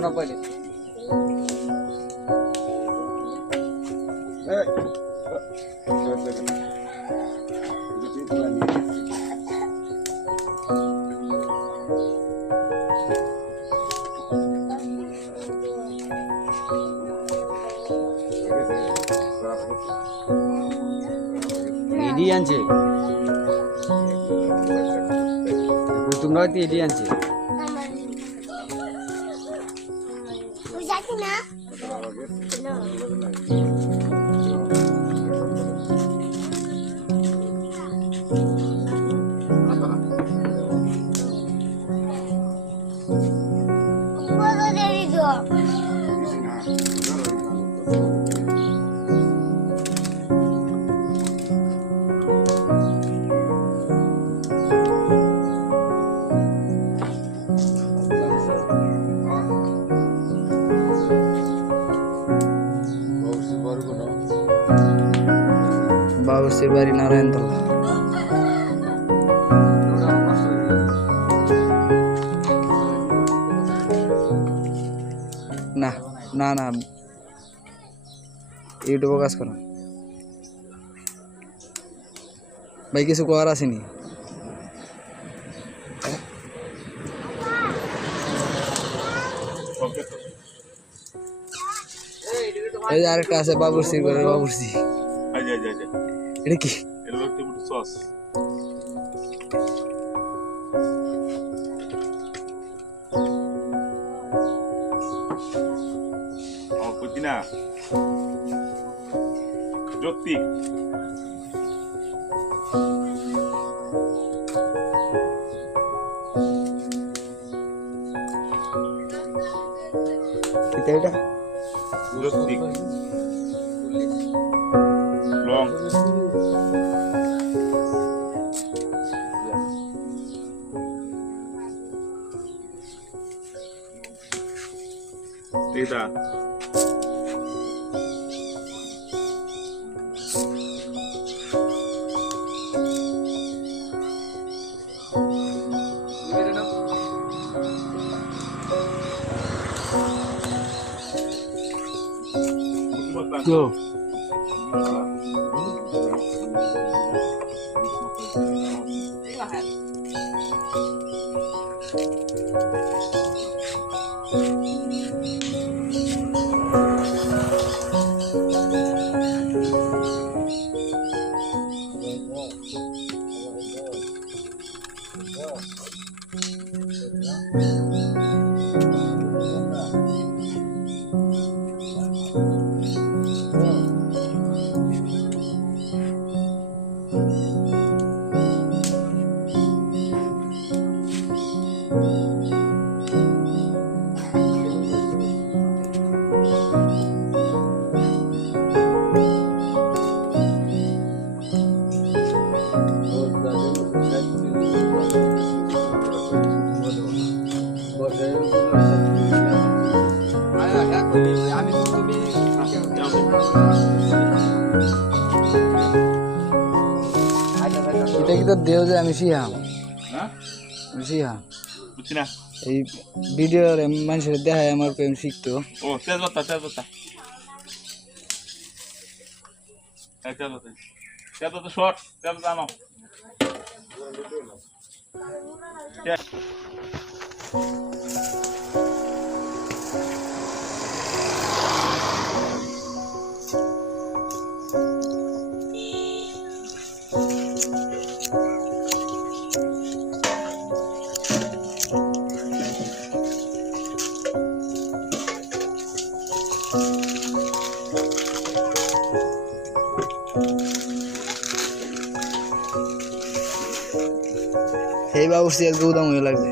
ना पहिले এডি আনছে তোমরা তো এডি আনছে বাবুসির বাড়ি নারায়ণতলা না না না ইউটিউবে কাজ করো ভাই কিছু করার আসেনি এই আরেকটা আছে বাবুসি করে বাবুসি এটা কি সস পুদিনা জ্যোতি এটা জ্যোতি লং এটা Go. এটা কি তো দেও যে আমি শিহাম হ্যাঁ শিহাম বুঝছি না এই ভিডিওর মানুষের দেখায় আমার প্রেম শিখতো ও তেজপাতা তেজপাতা শর্ট তেজপাতা আনো এই বাবুর্চি আজকে উদাম হয়ে লাগছে।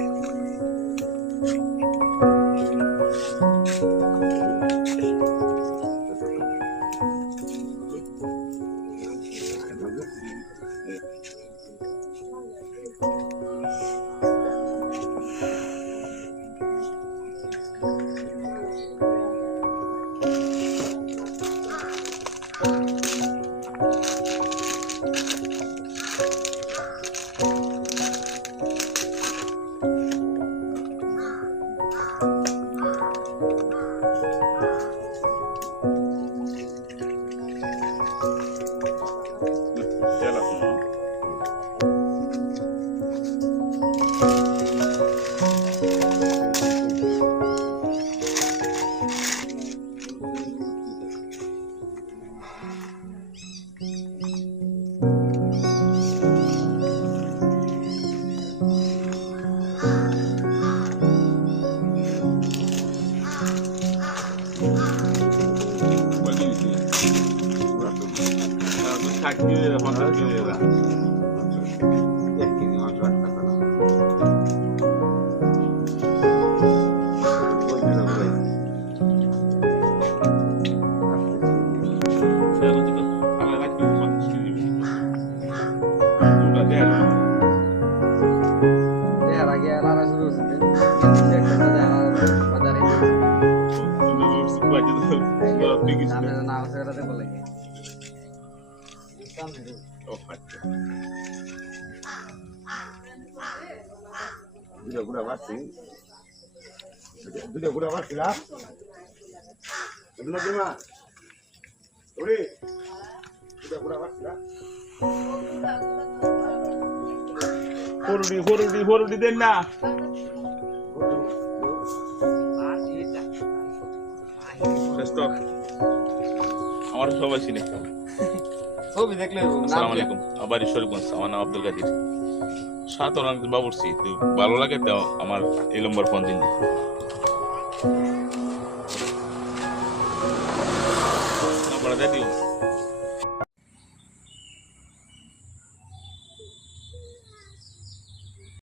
হরুডি দেন না আমার সবাই চিনি। আসসালামু আলাইকুম। আবার শরীফগঞ্জ। আমার নাম আব্দুল কাদির। সাধারণ বাবুর্চি ভালো লাগে তো আমার এই নম্বর ফোন দিন। দিও